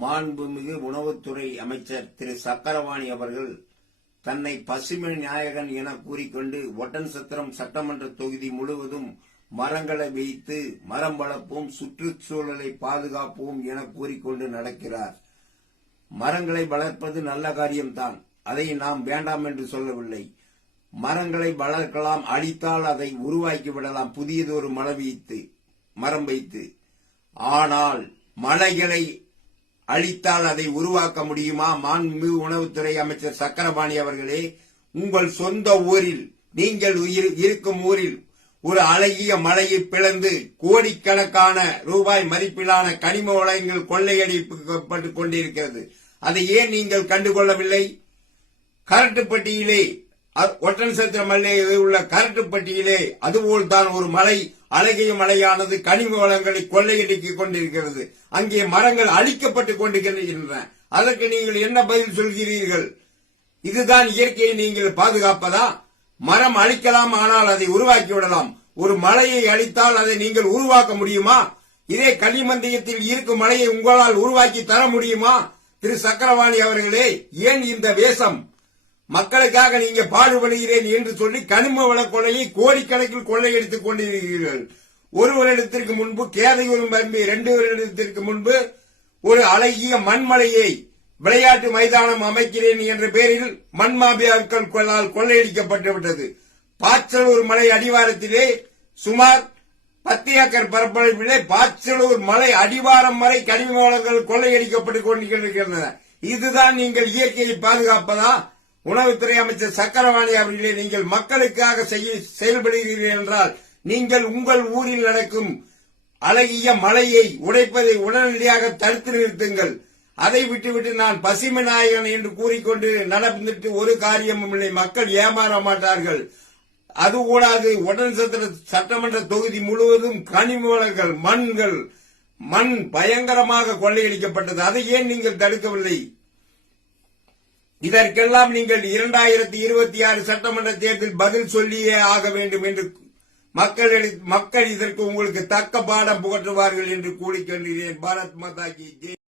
மாண்புமிகு உணவுத்துறை அமைச்சர் திரு சக்கரபாணி அவர்கள் தன்னை பசுமை நாயகன் என கூறிக்கொண்டு ஒட்டன்சத்திரம் சட்டமன்ற தொகுதி முழுவதும் மரங்களை வைத்து மரம் வளர்ப்போம், சுற்றுச்சூழலை பாதுகாப்போம் என கூறிக்கொண்டு நடக்கிறார். மரங்களை வளர்ப்பது நல்ல காரியம்தான், அதை நாம் வேண்டாம் என்று சொல்லவில்லை. மரங்களை வளர்க்கலாம், அழித்தால் அதை உருவாக்கி விடலாம் புதியதொரு மரம் வைத்து. ஆனால் மலைகளை அழித்தால் அதை உருவாக்க முடியுமா? மாண்புமிகு உணவுத்துறை அமைச்சர் சக்கரபாணி அவர்களே, உங்கள் சொந்த ஊரில், நீங்கள் இருக்கும் ஊரில் ஒரு அழகிய மலையை பிளந்து கோடிக்கணக்கான ரூபாய் மதிப்பிலான கனிம வளங்கள் கொள்ளையடிக்கப்பட்டுக் கொண்டிருக்கிறது. அதை ஏன் நீங்கள் கண்டுகொள்ளவில்லை? கரட்டுப்பட்டியிலே, ஒட்டன்சத்திரம் மலையில் உள்ள கரட்டுப்பட்டியிலே அதுபோல்தான் ஒரு மலை, அழகிய மலையானது கனிம வளங்களை கொள்ளையடித்துக் கொண்டிருக்கிறது. அங்கே மரங்கள் அழிக்கப்பட்டுக் கொண்டிருக்கின்றன. அதற்கு நீங்கள் என்ன பதில் சொல்கிறீர்கள்? இதுதான் இயற்கையை நீங்கள் பாதுகாப்பதா? மரம் அழிக்கலாம், ஆனால் அதை உருவாக்கி விடலாம். ஒரு மலையை அழித்தால் அதை நீங்கள் உருவாக்க முடியுமா? இதே களிமந்தயத்தில் இருக்கும் மலையை உங்களால் உருவாக்கி தர முடியுமா? திரு சக்கரபாணி அவர்களே, ஏன் இந்த வேஷம்? மக்களுக்காக நீங்க பாடுபடுகிறேன் என்று சொல்லி கனிம வள கொள்ளையை கோடிக்கணக்கில் கொள்ளையடித்துக் கொண்டிருக்கிறீர்கள். ஒரு வருடத்திற்கு முன்பு கேதையூரும் 2 வருடத்திற்கு முன்பு ஒரு அழகிய மண்மலையை விளையாட்டு மைதானம் அமைக்கிறேன் என்ற பெயரில் மண் மாபியாக்கள் கொள்ளையடிக்கப்பட்டு விட்டது. பாச்சலூர் மலை அடிவாரத்திலே சுமார் 10 ஏக்கர் பரப்பளவிலே பாச்சலூர் மலை அடிவாரம் வரை கனிம வளங்கள் கொள்ளையடிக்கப்பட்டுக் கொண்டிருக்கின்றன. இதுதான் நீங்கள் இயற்கையை பாதுகாப்பதா? உணவுத்துறை அமைச்சர் சக்கரபாணி அவர்களே, நீங்கள் மக்களுக்காக செயல்படுகிறீர்கள் என்றால் நீங்கள் உங்கள் ஊரில் நடக்கும் அழகிய மலையை உடைப்பதை உடனடியாக தடுத்து நிறுத்துங்கள். அதை விட்டுவிட்டு நான் பசுமை நாயகன் என்று கூறிக்கொண்டு நடந்துட்டு ஒரு காரியமும் இல்லை. மக்கள் ஏமாற மாட்டார்கள். அது கூடாது. ஒட்டன்சத்திரம் சட்டமன்ற தொகுதி முழுவதும் கனிம வளங்கள், மண் பயங்கரமாக கொள்ளையடிக்கப்பட்டது. அதை ஏன் நீங்கள் தடுக்கவில்லை? இதற்கெல்லாம் நீங்கள் 2026 சட்டமன்ற தேர்தல் பதில் சொல்லியே ஆக வேண்டும் என்று மக்கள் இதற்கு உங்களுக்கு தக்க பாடம் புகட்டுவார்கள் என்று கூறிக்கொள்கிறேன். பாரத் மாதா கி ஜெய்.